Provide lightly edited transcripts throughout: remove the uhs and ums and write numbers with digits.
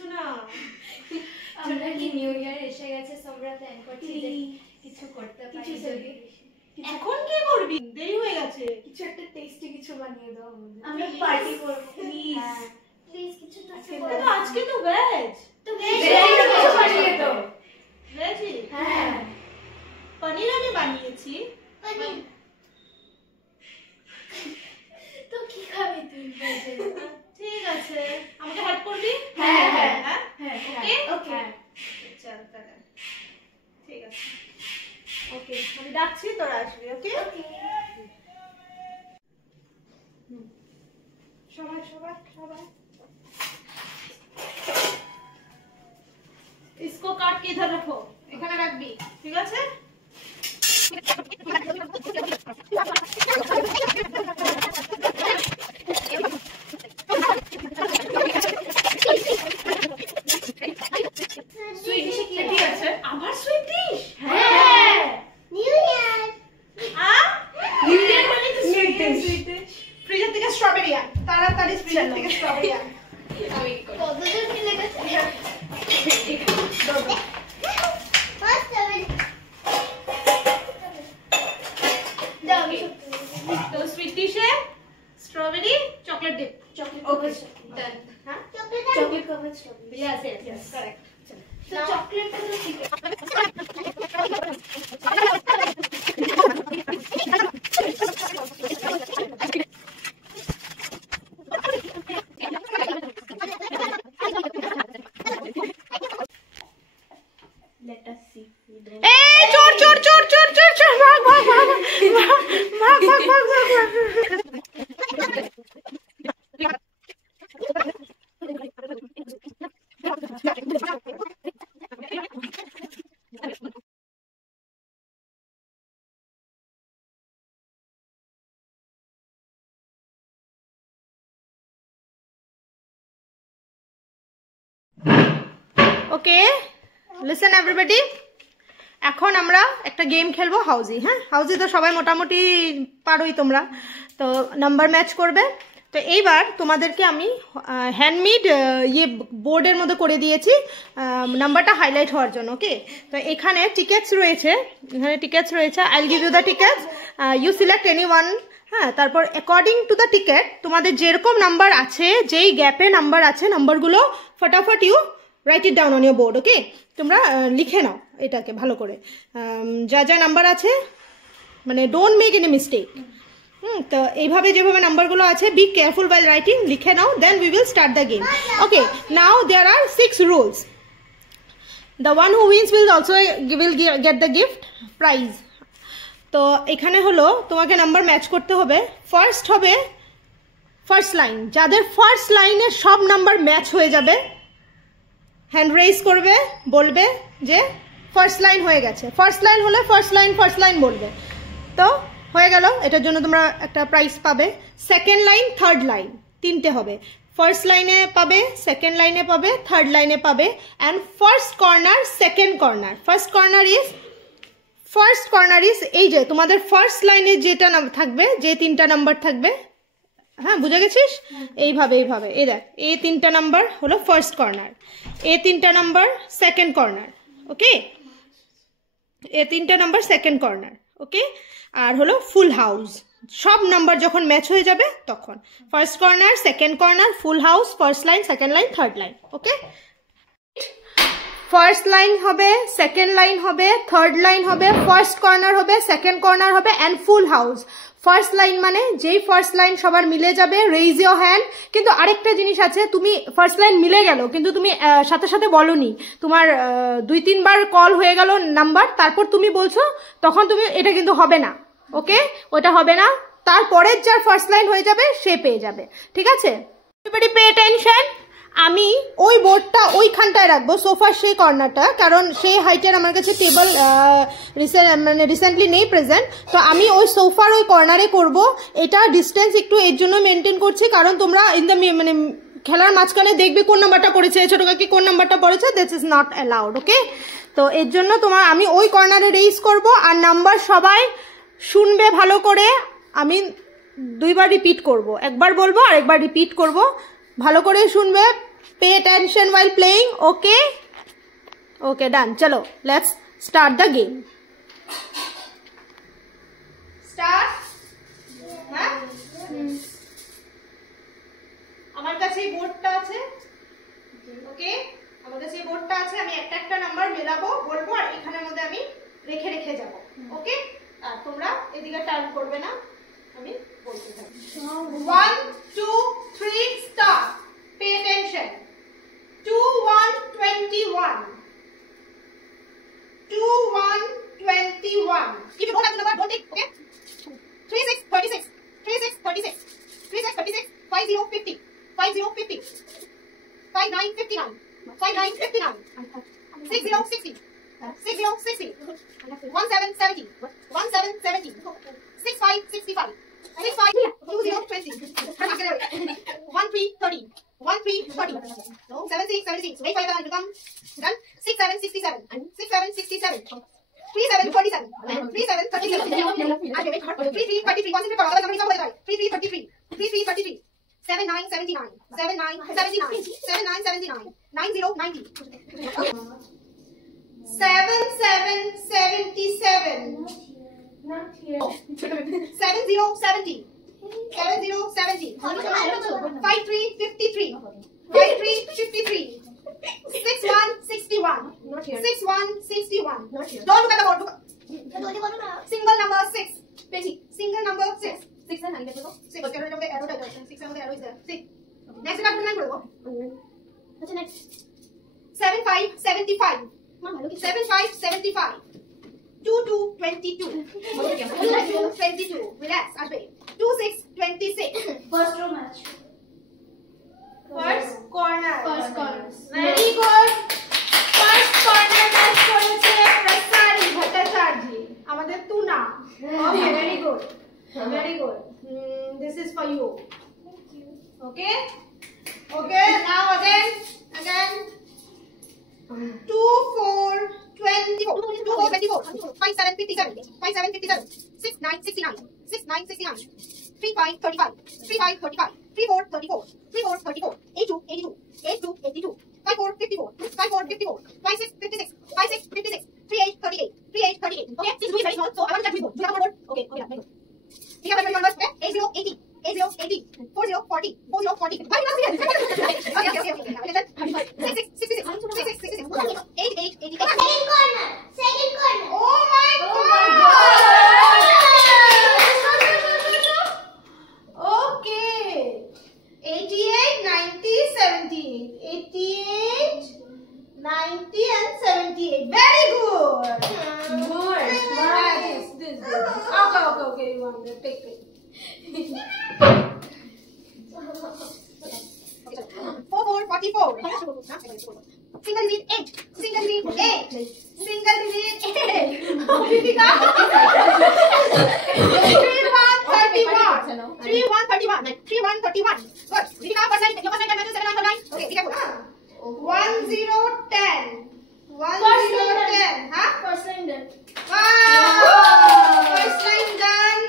কিচ্ছু না। আমরা কি নিউ ইয়ার এসে গেছে, আমরা প্ল্যান করছি যে কিছু করতে পারি যদি। এখন কি করবি? দেরি হয়ে গেছে। কিছু একটা টেস্টি কিছু বানিয়ে দাও আমাদের। আমরা পার্টি করব প্লিজ। প্লিজ কিছু তো আজকে তো ভেজ। তো ভেজ কিছু বানিয়ে দাও। ভেজ? হ্যাঁ। পনির আমি বানিয়েছি। পনির তো কি খাবি তুই ভেজে? ঠিক আছে, আমাকে হেল্প করবি? হ্যাঁ হ্যাঁ হ্যাঁ ওকে ওকে চল তাহলে ঠিক আছে। ওকে, আমি ডাকছি, তোরা আসবি। ওকে ওকে। সবাই সবাই সবাই इसको काट के इधर रखो, এখানে রাখবি, ঠিক আছে? সুইট ডিশ কি আছে? আবার সুইট ডিশ? হ্যাঁ নিউ ইয়ার। নিউ ইয়ার মানে তো সুইট ডিশ। ফ্রিজার থেকে স্ট্রবেরি আন, তাড়াতাড়ি ফ্রিজার থেকে স্ট্রবেরি আন। আমি কি করব? কতজন মিলে গেছে? तो स्वीट डिश है strawberry chocolate dip. Chocolate okay cover done. हां chocolate cover strawberry. Yes yes yes correct. चलो तो चॉकलेट का तो ठीक है। Let us see. ए चोर चोर चोर चोर चोर चोर भाग भाग भाग भाग भाग भाग ওকে লিসেন এভরিবডি, এখন আমরা একটা গেম খেলবো হাউজি। হ্যাঁ, হাউজি তো সবাই মোটামুটি পারোই তোমরা, তো নাম্বার ম্যাচ করবে। তো এইবার তোমাদেরকে আমি হ্যান্ডমেড ইয়ে বোর্ডের মধ্যে করে দিয়েছি নাম্বারটা হাইলাইট হওয়ার জন্য। ওকে, তো এখানে টিকেটস রয়েছে, I will give you the tickets, you select any one. হ্যাঁ, তারপর অ্যাকর্ডিং টু দ্য টিকেট তোমাদের যেরকম নাম্বার আছে, যেই গ্যাপে নাম্বার আছে, নাম্বারগুলো ফটাফট you write it down on your board. Okay, তোমরা লিখে নাও এটাকে ভালো করে, যা যা নাম্বার আছে, মানে ডোন্ট মেক এনি মিস্টেক। তো এইভাবে যেভাবে নাম্বারগুলো আছে, বি কেয়ারফুল while রাইটিং, লিখে নাও, then we will start the game. Okay, now there are 6 rules. The one who wins will also will get the gift prize. তো এখানে হলো তোমাকে নাম্বার ম্যাচ করতে হবে। ফার্স্ট হবে ফার্স্ট লাইন, যাদের ফার্স্ট লাইনে সব নাম্বার ম্যাচ হয়ে যাবে হ্যান্ড রেইজ করবে, বলবে যে ফার্স্ট লাইন হয়ে গেছে। ফার্স্ট লাইন হলে ফার্স্ট লাইন বলবে। তো হয়ে গেল, এটার জন্য তোমরা একটা প্রাইজ পাবে। সেকেন্ড লাইন, থার্ড লাইন, তিনটে হবে। ফার্স্ট লাইনে পাবে, সেকেন্ড লাইনে পাবে, থার্ড লাইনে পাবে। And first corner, second corner. First corner is এই যে তোমাদের ফার্স্ট লাইনে যেটা থাকবে, যে তিনটা নাম্বার থাকবে, হ্যাঁ বুঝে গেছিস? এইভাবে এই দেখ, এই তিনটা নাম্বার হলো ফার্স্ট কর্নার, এই তিনটা নাম্বার সেকেন্ড কর্নার। ওকে, এই তিনটা নাম্বার সেকেন্ড কর্নার। ওকে, আর হলো ফুল হাউস, সব নাম্বার যখন ম্যাচ হয়ে যাবে তখন first corner, second corner, full house, first line, second line, third line. Okay, first line হবে, সেকেন্ড লাইন হবে, থার্ড লাইন হবে, ফার্স্ট কর্নার হবে, সেকেন্ড কর্নার হবে, and full house. First line মানে যেই ফার্স্ট লাইন সবার মিলে যাবে, রেইজ ইওর হ্যান্ড। কিন্তু আরেকটা জিনিস আছে, তুমি ফার্স্ট লাইন মিলে গেল কিন্তু তুমি সাথে সাথে বলনি, তোমার 2-3 বার কল হয়ে গেল নাম্বার, তারপর তুমি বলছো, তখন তুমি, এটা কিন্তু হবে না। ওকে, ওটা হবে না, তারপরের যার ফার্স্ট লাইন হয়ে যাবে সে পেয়ে যাবে। ঠিক আছে, এবারে পে অ্যাটেনশন। আমি ওই বোর্ডটা ওইখানটায় রাখবো, সোফার সেই কর্নারটা, কারণ সেই হাইটের আমার কাছে টেবল মানে রিসেন্টলি নেই প্রেজেন্ট। তো আমি ওই সোফার ওই কর্নারে করব। এটা ডিস্টেন্স একটু এর জন্য মেনটেন করছি, কারণ তোমরা ইন দ্য মানে খেলার মাঝখানে দেখবে কোন নাম্বারটা পড়েছে, ছোট কাকি কোন নাম্বারটা পড়েছে, দিস ইজ নট অ্যালাউড। ওকে, তো এর জন্য আমি ওই কর্নারে রেইজ করব, আর নাম্বার সবাই শুনবে ভালো করে। আমি 2 বার রিপিট করব, একবার বলবো আর একবার রিপিট করব, ভালো করে শুনবে, Pay attention while playing. Okay? Okay, done. Chalo, let's start the game. Start. হ্যাঁ? আমার কাছে এই বোর্ডটা আছে। ওকে? আমার কাছে এই বোর্ডটা আছে। আমি একটা একটা নাম্বার মেলাবো, বলবো আর এখানের মধ্যে আমি রেখে রেখে যাব। ওকে? আর তোমরা এদিকে টার্ন করবে না। আমি বলতে থাকি। 1 2 3 start. Pay attention. 2 1 21. 2 1 21. If you don't have the number, don't take. Okay? 3 6 36. 3 6 36. 3 6 36. 5 0 50. 5 0 50. 5 9 59. 5 9 59. 6 0 60. 6 0 60. 1 7 70. 1 7 70. 6 5 65. 6 5 2 0 20. 1 3 30. 1 3 30. No, 7 6 76. Wait for the come. Done. 6 7 67. 6 7 67. 3 7 47. 3 7 37. 3 3 33. Concentrate for other numbers. 3 3 33. 3 3 33. 7 9 79. 7 9 79. 7 9 79. 9 0 90. 7 7 77. Not here. 7 0 70. 7 0 70. 5 3 53. 5 3 53. 6 1 61. Not here. 6 1 61. Not here. Don't look at the board. Single number 6. Single number 6. 6 and 9. 6. Okay, arrow the arrow there. 6 and the arrow is there. 6. Next one line করব। What's next? 7 5 75. Mom, look at 7 5 75. 2 2 22. 2 2 22. Relax, আসবে। 2 6 26. First row match. First corner. First corner. Very good. First corner match করেছে প্রসারি ভট্টাচার্য। আমাদের তুনা। Okay, very good. Very good. This is for you. Thank you. Okay? Okay, now again. 2 4 24. 2 4 24. 5 7 57. 5 7 57. 6 9 69. 6 9 69. 3 5 35. 3 5 35. 3 4 34. 3 4 34. 8 2 82. 8 2 82. 5 4 54. 5 4 54. 5 6 56. 5 6 56. 3 8 38. 3 8 38. Okay, this is very small, so I want to check with you. Do you have a board? Okay, very good. We have every numbers. Okay, 8 0 80. 8 0 80. 4 0 40. 4 0 40. Why not here? Okay. 6 6 66. 6 6 66. 8 8 88. Second corner. Second corner. Oh my god! Okay. 88, 90, 70. 88, 90 and 78. Very good. Good. This. Okay. You want to take it. 4 4 44. Single digit 8. Single digit 8. Single digit 8. Deepika. 3 1 31. 3 1 31. 3 1 31. Good. Deepika, first line. Your first line matches 7 9 9. Okay, be careful. 1 0 10. 1 0 10. Huh? First line done. Wow. First line done.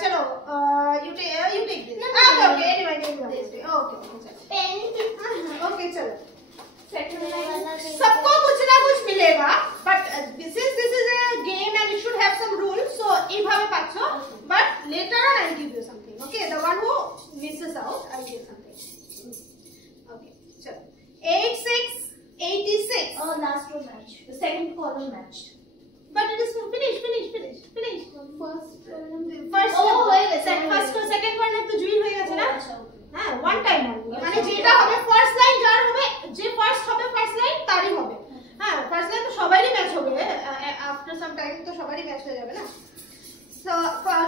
Chalo. You take this. Okay. Anyway. Okay, chalo. Second line. सबको कुछ ना कुछ मिलेगा, but this is a game and it should have some rules. So এইভাবে পাচ্ছো, but later on I'll give you something. Okay, the one who misses out, I'll give something. Okay, chalo. 8 6 86. Oh, last row match. The second column matched. But it is finish. First second one তো জুই হয়ে গেছে না? হ্যাঁ, one time only. মানে যেটা হবে first line যার হবে, যে first হবে first line তারই হবে। হ্যাঁ, first line তো সবারই ম্যাচ হবে। After some time তো সবারই ম্যাচ হয়ে যাবে না? So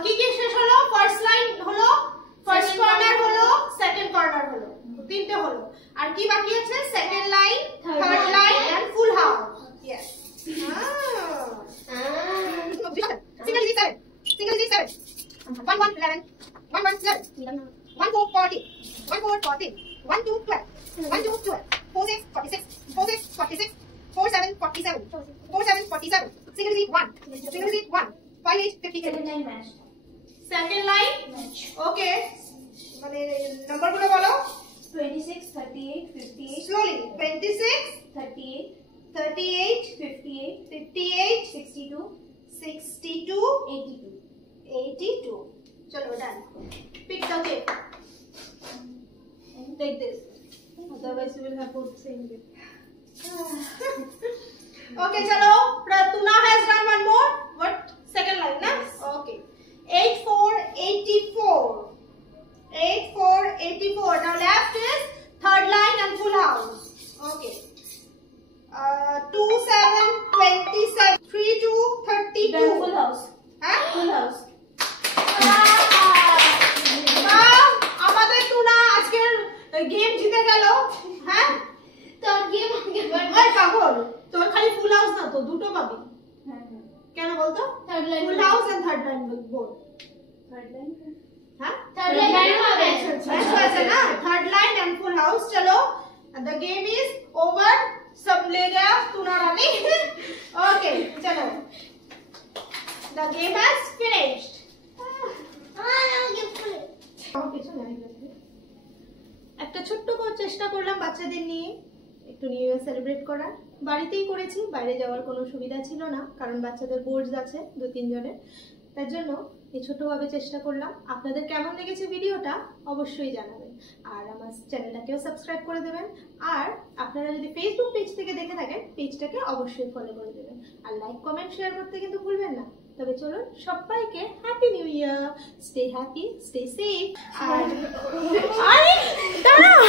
কি শেষ হলো? First line হলো, first corner হলো, second corner হলো। তিনটে হলো। আর কি বাকি আছে? Second line, third line and full house. Yes. Single digit 7. 1 1 11. 1 1 11. 1 4 14. 1 4 14. 1 2 12. 1 2 12. 4 6 46. 4 6 46. 4 7 47. 4 7 47. Single digit 1. 5 8 58. Second line matched. Second line. Okay. মানে নাম্বারগুলো বলো। 26, 38, 58. Slowly. 26, 38, 38, 58, 58, 62, 62, 82. 82. Chalo, done. Pick the chip. Take this. Otherwise you will have both same chip. Okay, chalo. Tuna has done one more. What? Second line, na? Okay. 8, 4, 84. 8, 4, 84. Now left is third line and full house. Okay. 2, 7, 27. 3, 2, 32. Then full house. Huh? Full house. আমাদের tuna আজকের game জিতে গেল। হ্যাঁ তোর game আগে বল। ওই পাগল, তোর খালি ফুল হাউস না তো দুটো পাবি। হ্যাঁ কেন বলতো? Third line full house and third line বল। থার্ড লাইন হ্যাঁ থার্ড লাইন হবে আছে না, third line and full house. चलो द गेम इज ओवर, सब ले गया टूना रानी। ओके चलो द गेम हैज फिनिश्ड। একটা ছোট্ট করে চেষ্টা করলাম বাচ্চাদের নিয়ে একটু নিউ ইয়ার সেলিব্রেট করার। বাড়িতেই করেছি, বাইরে যাওয়ার কোনো সুবিধা ছিল না কারণ বাচ্চাদের বোর্ডস আছে 2-3 জনের, তার জন্য এই ছোটভাবে চেষ্টা করলাম। আপনাদের কেমন লেগেছে ভিডিওটা অবশ্যই জানাবেন, আর আমার চ্যানেলটাকেও সাবস্ক্রাইব করে দেবেন। আর আপনারা যদি ফেসবুক পেজ থেকে দেখে থাকেন পেজটাকে অবশ্যই ফলো করে দেবেন, আর লাইক কমেন্ট শেয়ার করতে কিন্তু ভুলবেন না। তবে চলুন সবাইকে happy new year, stay happy, stay safe. আর আরে দাঁড়াও